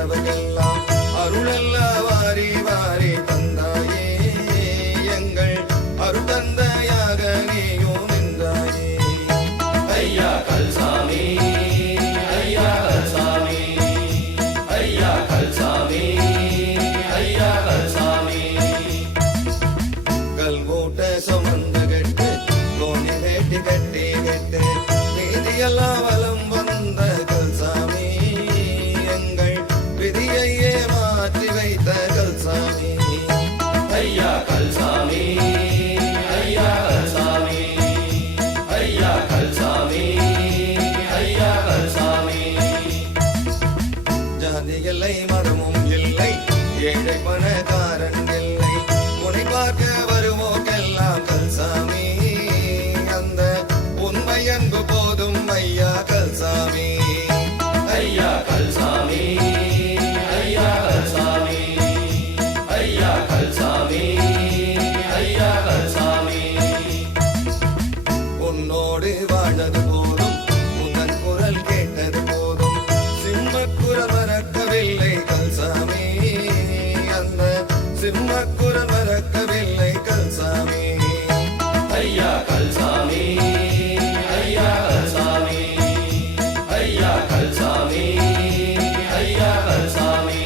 வந்தவர்களெல்லாம் அருளல்ல வாரி வாரி தந்தாயே எங்கள் அருத்தந்தையாக நீயும் நின்றாயே. ஐயா கல்சாமி, ஐயா கல்சாமி, ஐயா கல்சாமி, ஐயா கல்சாமி. கல்மூட்டை சுமந்து கட்டு கோணி வேட்டி கட்டி கட்டு வீதியெல்லாம் வலம் வந்த கல்சாமி எங்கள் விதியையே மாற்றி வைத்த கல்சாமி. ஐயா கல்சாமி, ஐயா கல்சாமி, ஐயா கல்சாமி, ஐயா கல்சாமி. ஜாதி இல்லை மதமும் இல்லை ஏழை பணக்காரன் இல்லை முனை பார்க்க வருவோக்கெல்லாம் கல்சாமி அந்த உண்மை அன்பு போதும் ஐயா கல்சாமி. ஐயா கல்சாமி, ஐயா கல்சாமி, ஐயா கல்சாமி, ஐயா கல்சாமி. உன்னோடு வாழ்ந்தது போதும் உங்கள் குரல் கேட்டது போதும் சிம்மக்குரல் மறக்கவில்லை கல்சாமி அந்த சிம்மக்குரல் மறக்கவில்லை கல்சாமி. ஐயா கல்சாமி, ஐயா கல்சாமி, ஐயா கல்சாமி, ஐயா கல்சாமி.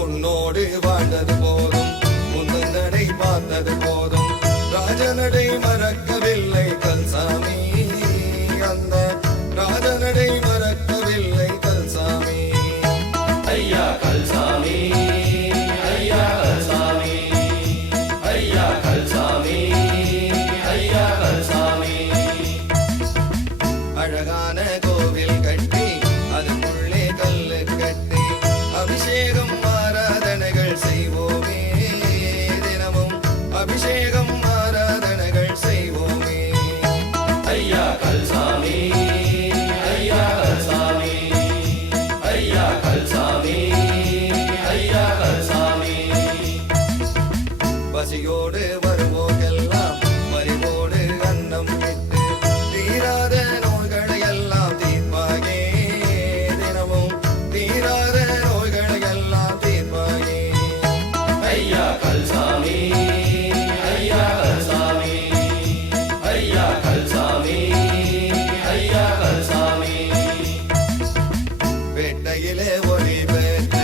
உன்னோடு வாழ்ந்தது போதும் உங்கள் நடை பார்த்தது போதும் ராஜநடை மறக்கவில்லை கல்சாமி அந்த ராஜநடை மறக்கவில்லை கல்சாமி. ஐயா கல்சாமி, ஐயா கல்சாமி, ஐயா கல்சாமி, ஐயா கல்சாமி. அழகான கோவில் கட்டி அதுக்குள்ளே கல்லு கட்டி அபிஷேகம் ஆராதனைகள் செய்வோமே தினமும் அபிஷேகம் ஆராதனைகள் செய்வோமே. ஐயா கல்சாமி, ஐயா கல்சாமி, ஐயா கல்சாமி, ஐயா கல்சாமி. பசியோடு வருவோக்கெல்லாம் பறிவோடு அன்னம் விட்டு தீராத நோய்களை எல்லாம் தீர்ப்பாயே தினமும் தீராத நோய்களை எல்லாம் தீர்ப்பாயே. ஐயா கல்சாமி, ஐயா கல்சாமி, ஐயா கல்சாமி, ஐயா கல்சாமி. வேட்டையிலே ஒளி பெற்று